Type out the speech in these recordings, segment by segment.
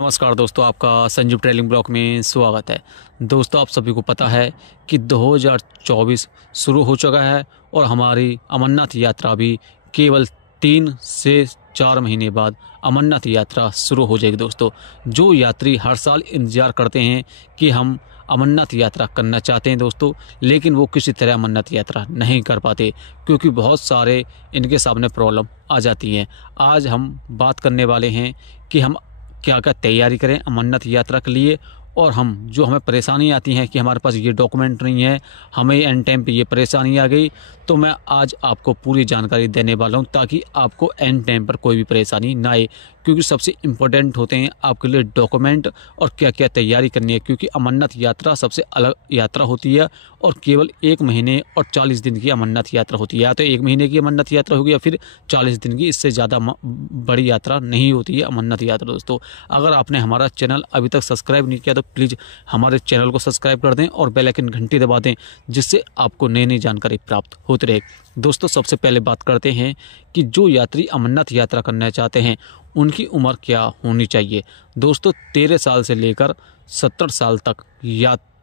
नमस्कार दोस्तों, आपका संजीव ट्रेवलिंग ब्लॉग में स्वागत है। दोस्तों, आप सभी को पता है कि 2024 शुरू हो चुका है और हमारी अमरनाथ यात्रा भी केवल 3 से 4 महीने बाद अमरनाथ यात्रा शुरू हो जाएगी। दोस्तों, जो यात्री हर साल इंतज़ार करते हैं कि हम अमरनाथ यात्रा करना चाहते हैं दोस्तों, लेकिन वो किसी तरह अमरनाथ यात्रा नहीं कर पाते क्योंकि बहुत सारे इनके सामने प्रॉब्लम आ जाती हैं। आज हम बात करने वाले हैं कि हम क्या क्या तैयारी करें अमरनाथ यात्रा के लिए, और हमें परेशानी आती है कि हमारे पास ये डॉक्यूमेंट नहीं है, हमें एंड टाइम पे ये परेशानी आ गई। तो मैं आज आपको पूरी जानकारी देने वाला हूं ताकि आपको एंड टाइम पर कोई भी परेशानी ना आए, क्योंकि सबसे इम्पोर्टेंट होते हैं आपके लिए डॉक्यूमेंट और क्या क्या तैयारी करनी है। क्योंकि अमरनाथ यात्रा सबसे अलग यात्रा होती है और केवल 1 महीने और 40 दिन की अमरनाथ यात्रा होती है। या तो 1 महीने की अमरनाथ यात्रा होगी या फिर 40 दिन की, इससे ज़्यादा बड़ी यात्रा नहीं होती है अमरनाथ यात्रा। दोस्तों, अगर आपने हमारा चैनल अभी तक सब्सक्राइब नहीं किया तो प्लीज़ हमारे चैनल को सब्सक्राइब कर दें और बेल आइकन घंटी दबा दें, जिससे आपको नई नई जानकारी प्राप्त होती रहे। दोस्तों, सबसे पहले बात करते हैं कि जो यात्री अमरनाथ यात्रा करना चाहते हैं उनकी उम्र क्या होनी चाहिए। दोस्तों, 13 साल से लेकर 70 साल तक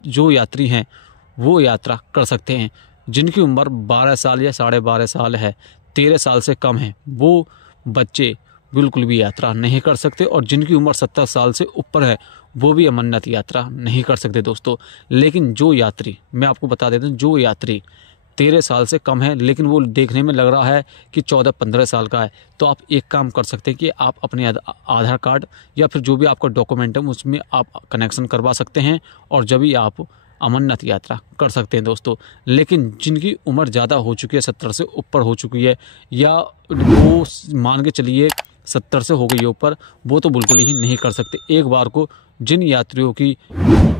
जो यात्री हैं वो यात्रा कर सकते हैं। जिनकी उम्र 12 साल या 12.5 साल है, 13 साल से कम है, वो बच्चे बिल्कुल भी यात्रा नहीं कर सकते, और जिनकी उम्र 70 साल से ऊपर है वो भी अमरनाथ यात्रा नहीं कर सकते। दोस्तों, लेकिन जो यात्री, मैं आपको बता देता हूँ, जो यात्री 13 साल से कम है लेकिन वो देखने में लग रहा है कि 14-15 साल का है, तो आप एक काम कर सकते हैं कि आप अपने आधार कार्ड या फिर जो भी आपका डॉक्यूमेंट है उसमें आप कनेक्शन करवा सकते हैं और जब भी आप अमरनाथ यात्रा कर सकते हैं। दोस्तों, लेकिन जिनकी उम्र ज़्यादा हो चुकी है, 70 से ऊपर हो चुकी है, या वो मान के चलिए 70 से हो गई है ऊपर, वो तो बिल्कुल ही नहीं कर सकते। एक बार को जिन यात्रियों की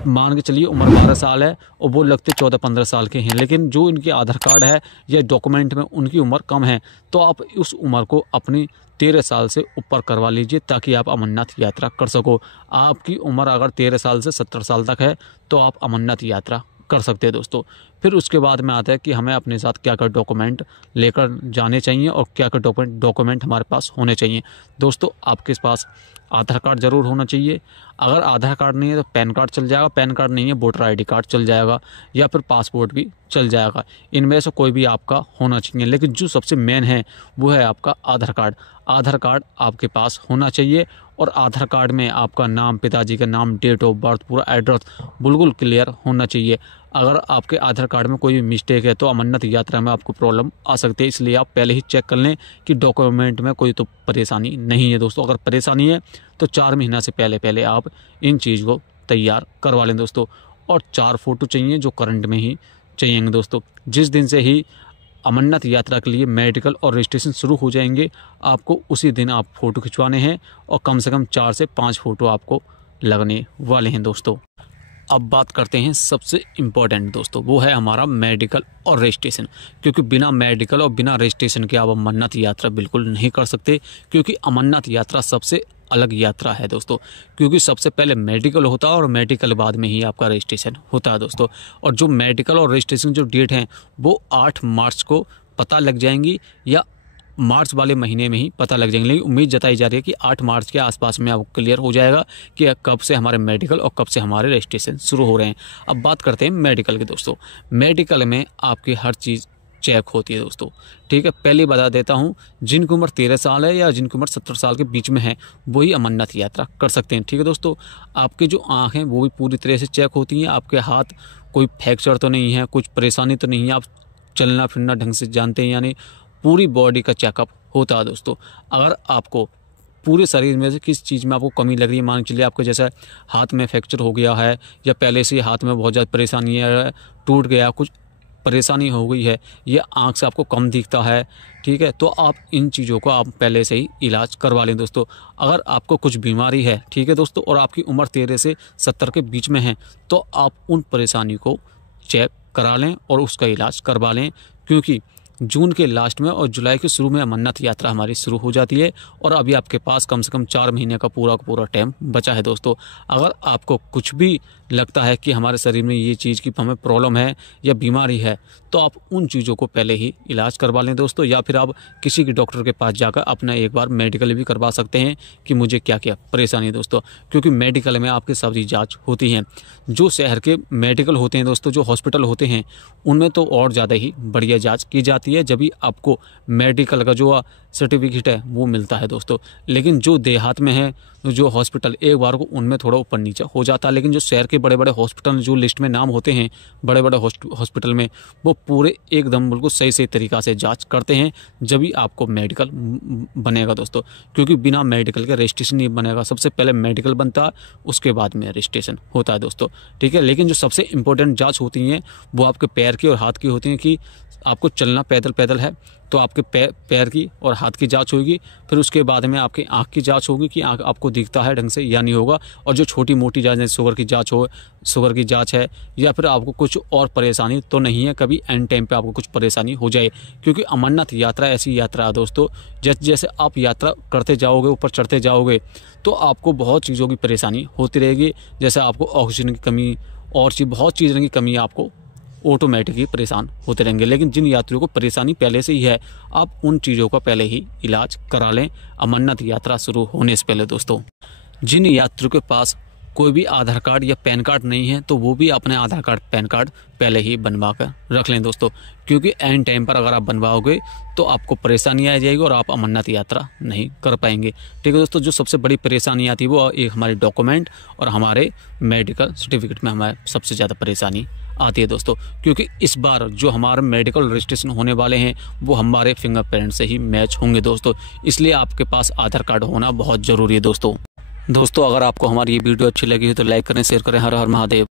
मान के चलिए उम्र 12 साल है और वो लगते 14-15 साल के हैं, लेकिन जो इनके आधार कार्ड है या डॉक्यूमेंट में उनकी उम्र कम है, तो आप उस उम्र को अपनी 13 साल से ऊपर करवा लीजिए ताकि आप अमरनाथ यात्रा कर सको। आपकी उम्र अगर 13 साल से 70 साल तक है तो आप अमरनाथ यात्रा कर सकते हैं। दोस्तों, फिर उसके बाद में आता है कि हमें अपने साथ क्या क्या डॉक्यूमेंट लेकर जाने चाहिए और क्या क्या डॉक्यूमेंट हमारे पास होने चाहिए। दोस्तों, आपके पास आधार कार्ड ज़रूर होना चाहिए। अगर आधार कार्ड नहीं है तो पैन कार्ड चल जाएगा, पैन कार्ड नहीं है वोटर आईडी कार्ड चल जाएगा, या फिर पासपोर्ट भी चल जाएगा। इनमें से कोई भी आपका होना चाहिए, लेकिन जो सबसे मेन है वो है आपका आधार कार्ड। आधार कार्ड आपके पास होना चाहिए और आधार कार्ड में आपका नाम, पिताजी का नाम, डेट ऑफ बर्थ, पूरा एड्रेस बिल्कुल क्लियर होना चाहिए। अगर आपके आधार कार्ड में कोई भी मिस्टेक है तो अमरनाथ यात्रा में आपको प्रॉब्लम आ सकती है, इसलिए आप पहले ही चेक कर लें कि डॉक्यूमेंट में कोई तो परेशानी नहीं है। दोस्तों, अगर परेशानी है तो 4 महीना से पहले आप इन चीज़ को तैयार करवा लें। दोस्तों, और 4 फोटो चाहिए जो करंट में ही चाहिए। दोस्तों, जिस दिन से ही अमरनाथ यात्रा के लिए मेडिकल और रजिस्ट्रेशन शुरू हो जाएंगे, आपको उसी दिन आप फ़ोटो खिंचवाने हैं और कम से कम 4 से 5 फ़ोटो आपको लगने वाले हैं। दोस्तों, अब बात करते हैं सबसे इम्पोर्टेंट दोस्तों, वो है हमारा मेडिकल और रजिस्ट्रेशन। क्योंकि बिना मेडिकल और बिना रजिस्ट्रेशन के आप अमरनाथ यात्रा बिल्कुल नहीं कर सकते, क्योंकि अमरनाथ यात्रा सबसे अलग यात्रा है दोस्तों। क्योंकि सबसे पहले मेडिकल होता है और मेडिकल बाद में ही आपका रजिस्ट्रेशन होता है। दोस्तों, और जो मेडिकल और रजिस्ट्रेशन जो डेट हैं वो 8 मार्च को पता लग जाएंगी, या मार्च वाले महीने में ही पता लग जाएंगे। लेकिन उम्मीद जताई जा रही है कि 8 मार्च के आसपास में आपको क्लियर हो जाएगा कि कब से हमारे मेडिकल और कब से हमारे रजिस्ट्रेशन शुरू हो रहे हैं। अब बात करते हैं मेडिकल की। दोस्तों, मेडिकल में आपकी हर चीज़ चेक होती है। दोस्तों, ठीक है, पहले बता देता हूं, जिनकी उम्र 13 साल है या जिनकी उम्र 70 साल के बीच में है वही अमरनाथ यात्रा कर सकते हैं। ठीक है दोस्तों, आपके जो आँख हैं वो भी पूरी तरह से चेक होती हैं। आपके हाथ कोई फ्रैक्चर तो नहीं है, कुछ परेशानी तो नहीं है, आप चलना फिरना ढंग से जानते हैं, यानी पूरी बॉडी का चेकअप होता है। दोस्तों, अगर आपको पूरे शरीर में से किस चीज़ में आपको कमी लग रही है, मान के चलिए आपको जैसा हाथ में फ्रैक्चर हो गया है या पहले से हाथ में बहुत ज़्यादा परेशानी है, टूट गया, कुछ परेशानी हो गई है, या आँख से आपको कम दिखता है, ठीक है, तो आप इन चीज़ों को आप पहले से ही इलाज करवा लें। दोस्तों, अगर आपको कुछ बीमारी है, ठीक है दोस्तों, और आपकी उम्र 13 से 70 के बीच में है, तो आप उन परेशानी को चेक करा लें और उसका इलाज करवा लें। क्योंकि जून के लास्ट में और जुलाई के शुरू में अमरनाथ यात्रा हमारी शुरू हो जाती है और अभी आपके पास कम से कम 4 महीने का पूरा टाइम बचा है। दोस्तों, अगर आपको कुछ भी लगता है कि हमारे शरीर में ये चीज़ की हमें प्रॉब्लम है या बीमारी है, तो तो आप उन चीज़ों को पहले ही इलाज करवा लें दोस्तों, या फिर आप किसी के डॉक्टर के पास जाकर अपना एक बार मेडिकल भी करवा सकते हैं कि मुझे क्या क्या परेशानी है दोस्तों, क्योंकि मेडिकल में आपकी सारी जाँच होती हैं। जो शहर के मेडिकल होते हैं दोस्तों, जो हॉस्पिटल होते हैं, उनमें तो और ज़्यादा ही बढ़िया जाँच की जाती है, जब भी आपको मेडिकल का जो सर्टिफिकेट है वो मिलता है दोस्तों। लेकिन जो देहात में है जो हॉस्पिटल, एक बार को उनमें थोड़ा ऊपर नीचे हो जाता है, लेकिन जो शहर के बड़े बड़े हॉस्पिटल जो लिस्ट में नाम होते हैं बड़े बड़े हॉस्पिटल में, वो पूरे एकदम बिल्कुल सही सही तरीक़ा से जांच करते हैं, जब भी आपको मेडिकल बनेगा दोस्तों। क्योंकि बिना मेडिकल के रजिस्ट्रेशन नहीं बनेगा, सबसे पहले मेडिकल बनता है, उसके बाद में रजिस्ट्रेशन होता है दोस्तों, ठीक है। लेकिन जो सबसे इंपॉर्टेंट जाँच होती हैं वो आपके पैर की और हाथ की होती हैं, कि आपको चलना पैदल है तो आपके पैर की और हाथ की जांच होगी। फिर उसके बाद में आपकी आंख की जांच होगी कि आंख आपको दिखता है ढंग से या नहीं होगा। और जो छोटी मोटी जांच है, शुगर की जांच है, या फिर आपको कुछ और परेशानी तो नहीं है, कभी एंड टाइम पे आपको कुछ परेशानी हो जाए। क्योंकि अमरनाथ यात्रा ऐसी यात्रा है दोस्तों, जैसे जैसे आप यात्रा करते जाओगे, ऊपर चढ़ते जाओगे, तो आपको बहुत चीज़ों की परेशानी होती रहेगी। जैसे आपको ऑक्सीजन की कमी और बहुत चीज़ों की कमी आपको ऑटोमेटिकली परेशान होते रहेंगे। लेकिन जिन यात्रियों को परेशानी पहले से ही है, आप उन चीज़ों का पहले ही इलाज करा लें अमरनाथ यात्रा शुरू होने से पहले दोस्तों। जिन यात्रियों के पास कोई भी आधार कार्ड या पैन कार्ड नहीं है, तो वो भी अपने आधार कार्ड पैन कार्ड पहले ही बनवा कर रख लें दोस्तों, क्योंकि एंड टाइम पर अगर आप बनवाओगे तो आपको परेशानी आ जाएगी और आप अमरनाथ यात्रा नहीं कर पाएंगे, ठीक है दोस्तों। जो सबसे बड़ी परेशानी आती है वो एक हमारे डॉक्यूमेंट और हमारे मेडिकल सर्टिफिकेट में हमारे सबसे ज़्यादा परेशानी आती है दोस्तों। क्योंकि इस बार जो हमारे मेडिकल रजिस्ट्रेशन होने वाले हैं वो हमारे फिंगरप्रिंट से ही मैच होंगे दोस्तों, इसलिए आपके पास आधार कार्ड होना बहुत ज़रूरी है दोस्तों। अगर आपको हमारी ये वीडियो अच्छी लगी हो तो लाइक करें, शेयर करें। हर हर महादेव।